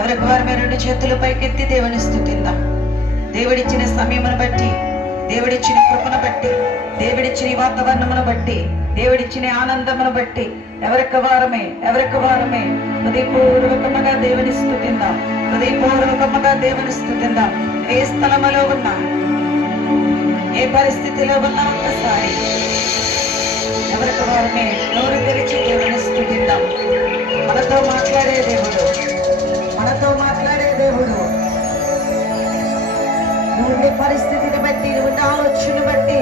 ఎవరికి వారమే రెండు చేతులు పైకెత్తి దేవుని స్థుతిద్దాం దేవుడిచ్చిన సమయమును బట్టి దేవుడిచ్చిన కృపను బట్టి దేవుడిచ్చిన వాతావరణమును బట్టి దేవుడిచ్చిన ఆనందమును బట్టి ఎవరికి వారమే ఎవరికి వారమే హృదయపూర్వకముగా దేవుని స్థుతిందాం. హృదయపూర్వకముగా దేవుని స్థుతిందాం. ఏ స్థలములో ఉన్నా ఏ పరిస్థితిలో ఉన్నా ఒక్కసారి ఎవరికి వారమే నోరు తెరిచి దేవుని స్థుతిందాం. మనతో మాట్లాడే దేవుడు మనతో మాట్లాడే దేవుడు. నువ్వు పరిస్థితిని బట్టి నువ్వు ఆలోచన బట్టి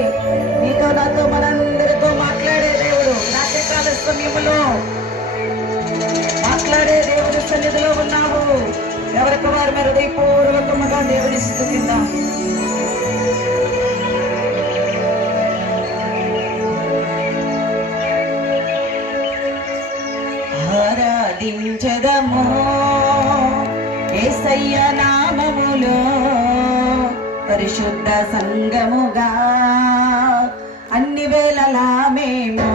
నీతో నాతో మనందరితో మాట్లాడే దేవుడు. రాత్రికాల సమయంలో మాట్లాడే దేవుడి సన్నిధిలో ఉన్నావు. ఎవరికి వారు మీద హృదయపూర్వకముగా దేవుని స్థుతిద్దాం ఆరాధించదము. ఏసయ్య నామములో పరిశుద్ధ సంగముగా అన్ని వేళలా మేము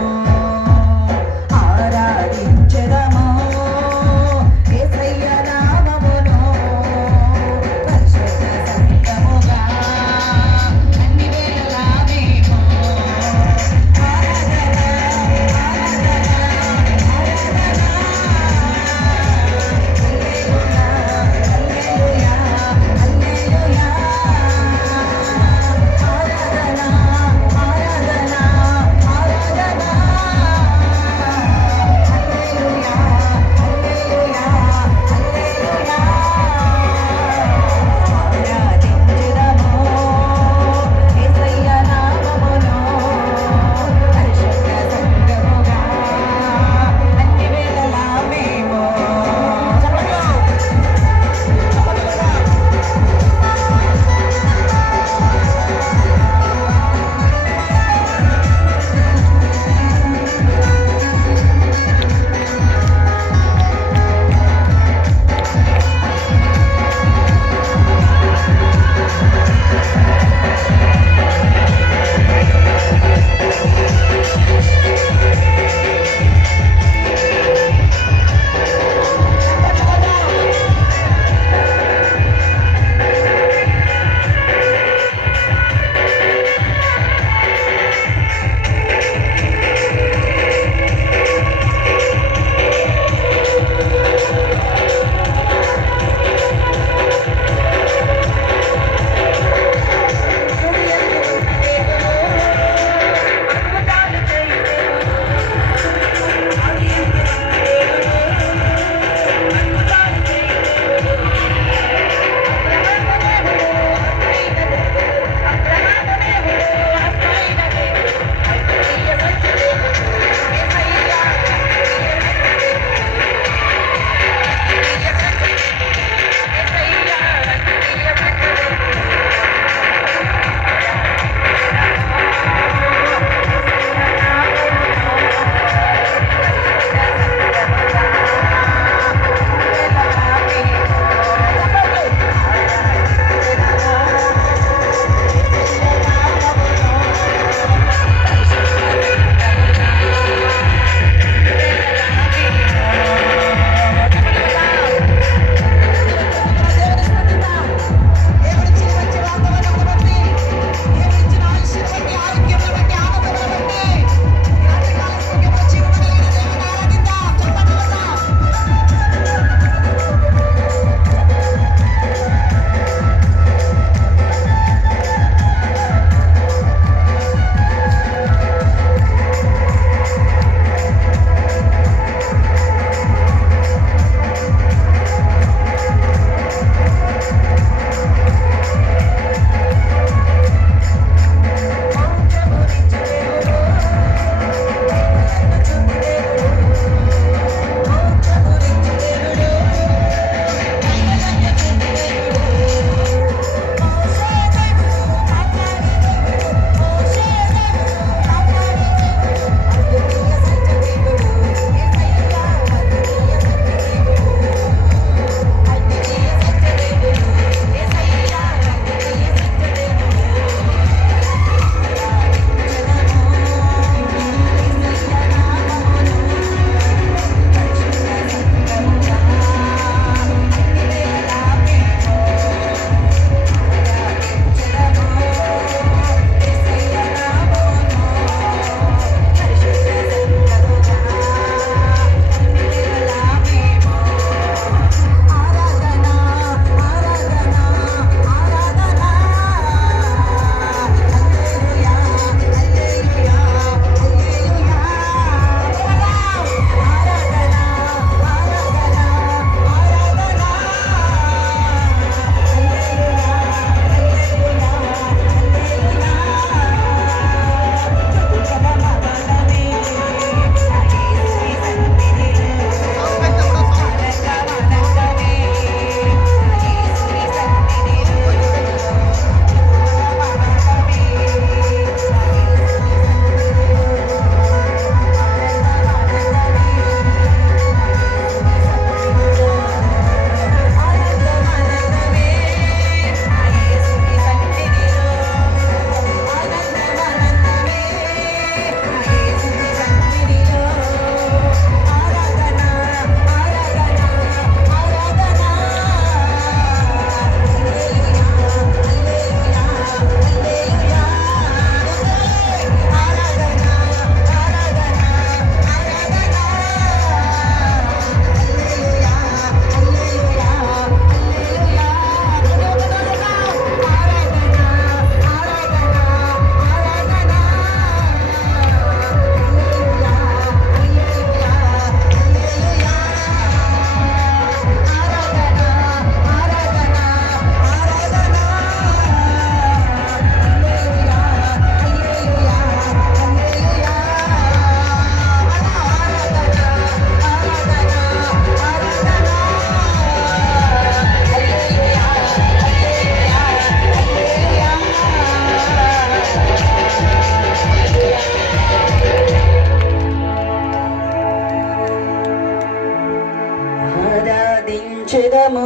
చేర్చెదము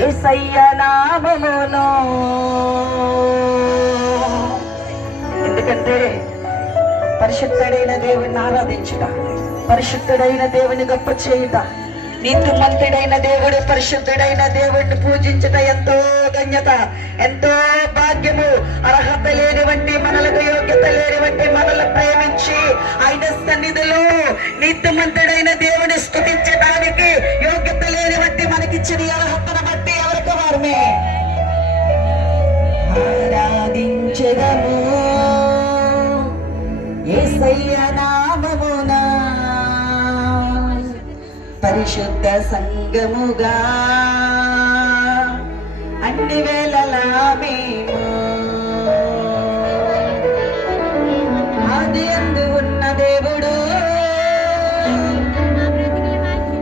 ఏసయ్య నామమును. ఎందుకంటే పరిశుద్ధుడైన దేవుని ఆరాధించుట పరిశుద్ధుడైన దేవుని గొప్ప చేయుట నీతిమంతుడైన దేవుడు పరిశుద్ధుడైన దేవుడిని పూజించుట ఎంతో ధన్యత ఎంతో భాగ్యము అర్హత లేనివంటి మనలకు యోగ్యత లేనివంటి మనల్ని ప్రేమించి ఆయన సన్నిధిలో నిత్యమంతుడైన దేవుని స్థుతించడానికి యోగ్యత లేనివంటి మనకిచ్చిన ఈ అర్హతను బట్టి ఎవరికి వారమే? ఆరాధించగము నామమునా పరిశుద్ధ సంగముగా అన్ని వేళలా ఆది ఉన్న దేవుడు.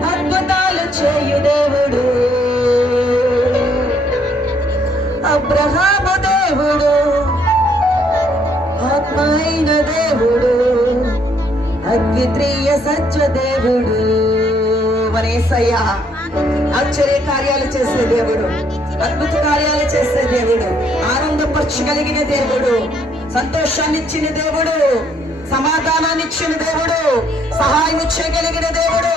అద్భుతాలు చేయు దేవుడు. అబ్రహాము దేవుడు. ఆత్మైన దేవుడు. అద్వితీయ సత్య దేవుడు. మనేసయ్య ఆశ్చర్య కార్యాలు చేసే దేవుడు. అద్భుత కార్యాలు చేసే దేవుడు. ఆనందపరచగలిగిన దేవుడు. సంతోషాన్ని ఇచ్చిన దేవుడు సమాధానాన్ని ఇచ్చిన దేవుడు సహాయం చేయగలిగిన దేవుడు.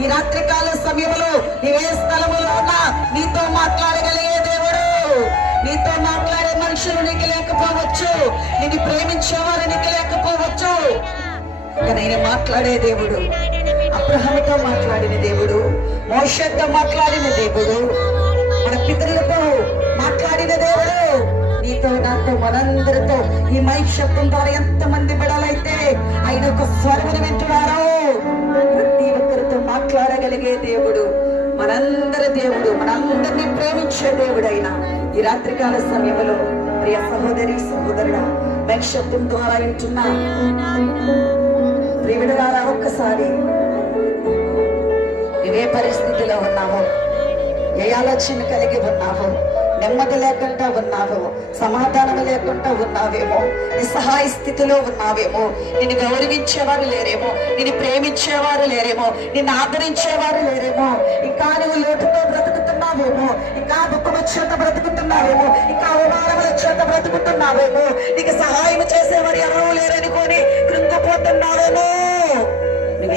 ఈ రాత్రికాల సమయంలో నీవే స్థలములో ఉన్నా నీతో మాట్లాడగలిగే దేవుడు. నీతో మాట్లాడే మనుషులు నీకు లేకపోవచ్చు. నిన్ను ప్రేమించేవారు నీకు లేకపోవచ్చు. కానీ మాట్లాడే దేవుడు అబ్రహంతో మాట్లాడిన దేవుడు మోషతో మాట్లాడిన దేవుడు మన పితరులతో మాట్లాడిన దేవుడు. నీతో నాతో మనందరితో ఈ మైక్ శబ్దం ద్వారా ఎంత మంది బిడలైతే ఆయన ఒక స్వరమును వింటున్నారో ప్రతి ఒక్కరితో మాట్లాడగలిగే దేవుడు మనందరి దేవుడు మనందరినీ ప్రేమించే దేవుడు ఆయన ఈ రాత్రికాల సమయంలో ప్రియ సహోదరి సహోదరుడా మైక్ శబ్దం ద్వారా వింటున్నా ప్రియుడుగారా ఒక్కసారి ఇవే పరిస్థితిలో ఉన్నావు ఏ ఆలోచన కలిగి ఉన్నావు? నెమ్మది లేకుండా ఉన్నావేమో సమాధానం లేకుండా ఉన్నావేమో నిస్సహాయ స్థితిలో ఉన్నావేమో నిన్ను గౌరవించేవారు లేరేమో నిన్ను ప్రేమించేవారు లేరేమో నిన్ను ఆదరించేవారు లేరేమో ఇంకా నువ్వు లోటుతో బ్రతుకుతున్నావేమో ఇంకా దుఃఖం చేత బ్రతుకుతున్నావేమో ఇంకా అవమానముల చేత బ్రతుకుతున్నావేమో నీకు సహాయం చేసేవారు ఎవరూ లేరనుకొని కృంగిపోతున్నావేమో.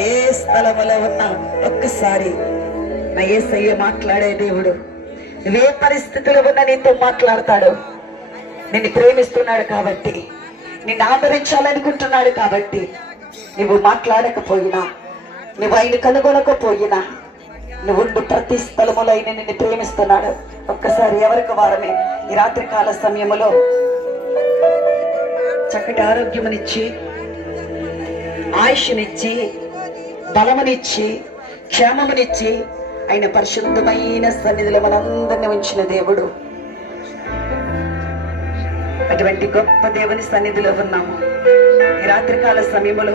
ఏ స్థలములో ఉన్నా ఒక్కసారి నా ఏసయ్య మాట్లాడే దేవుడు నువ్వే పరిస్థితిలో ఉన్నా నీతో మాట్లాడతాడు. నిన్ను ప్రేమిస్తున్నాడు కాబట్టి నిన్ను ఆదరించాలనుకుంటున్నాడు కాబట్టి నువ్వు మాట్లాడకపోయినా నువ్వు ఆయన కనుగొనకపోయినా నువ్వు ఉండు ప్రతి స్థలములో ఆయన నిన్ను ప్రేమిస్తున్నాడు. ఒక్కసారి ఎవరికి వారమే ఈ రాత్రికాల సమయంలో సమయములో చక్కటి ఆరోగ్యమునిచ్చి ఆయుష్నిచ్చి బలమునిచ్చి క్షేమమునిచ్చి ఆయన పరిశుద్ధమైన సన్నిధిలో మనందరిని ఉంచిన దేవుడు. అటువంటి గొప్ప దేవుని సన్నిధిలో ఉన్నాము. ఈ రాత్రికాల సమయంలో